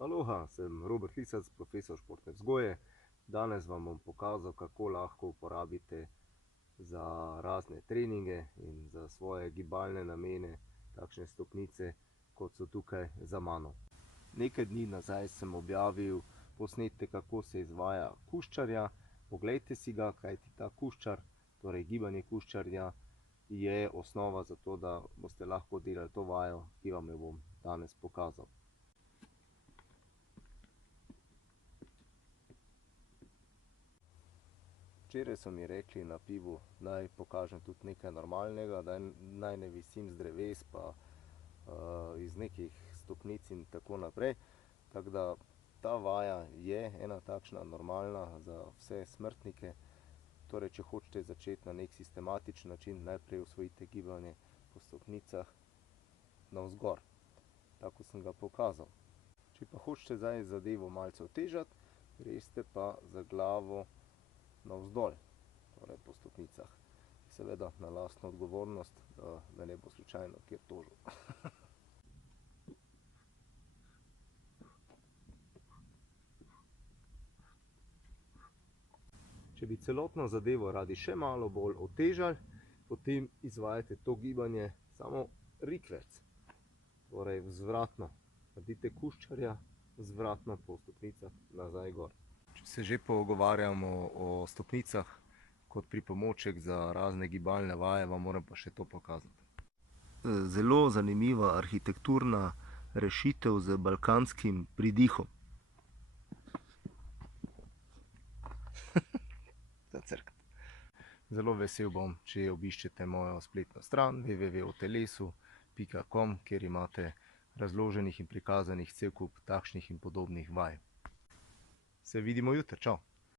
Aloha, sem Robert Lisac, profesor športne vzgoje. Danes vam bom pokazal, kako lahko uporabite za razne treninge in za svoje gibalne namene takšne stopnice, kot so tukaj za mano. Nekaj dni nazaj sem objavil posnetek, kako se izvaja kuščarja. Poglejte si ga, kajti ta kuščar, torej gibanje kuščarja, je osnova za to, da boste lahko delali to vajo, ki vam jo bom danes pokazal. Včeraj so mi rekli na pivu, naj pokažem tudi nekaj normalnega, da naj ne visim z dreves pa iz nekih stopnic in tako naprej. Tako da ta vaja je ena takšna normalna za vse smrtnike. Torej, če hočete začeti na nek sistematičen način, najprej osvojite gibanje po stopnicah navzgor, tako sem ga pokazal. Če pa hočete zdaj zadevo malce otežati, greste pa za glavo navzdol, torej po stopnicah. Seveda na lastno odgovornost, da ne bo slučajno kje tožil. Če bi celotno zadevo radi še malo bolj otežali, potem izvajate to gibanje samo rikverc, torej vzvratno. Naredite kuščarja vzvratno po stopnicah nazaj gor. Če se že pogovarjamo o stopnicah kot pripomoček za razne gibalne vaje, vam moram pa še to pokazati. Zelo zanimiva arhitekturna rešitev z balkanskim pridihom. Zelo vesel bom, če obiščete mojo spletno stran www.otelesu.com, kjer imate razloženih in prikazanih cel kup takšnih in podobnih vaj. Se vidimo jutri, čau!